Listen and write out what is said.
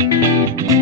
Música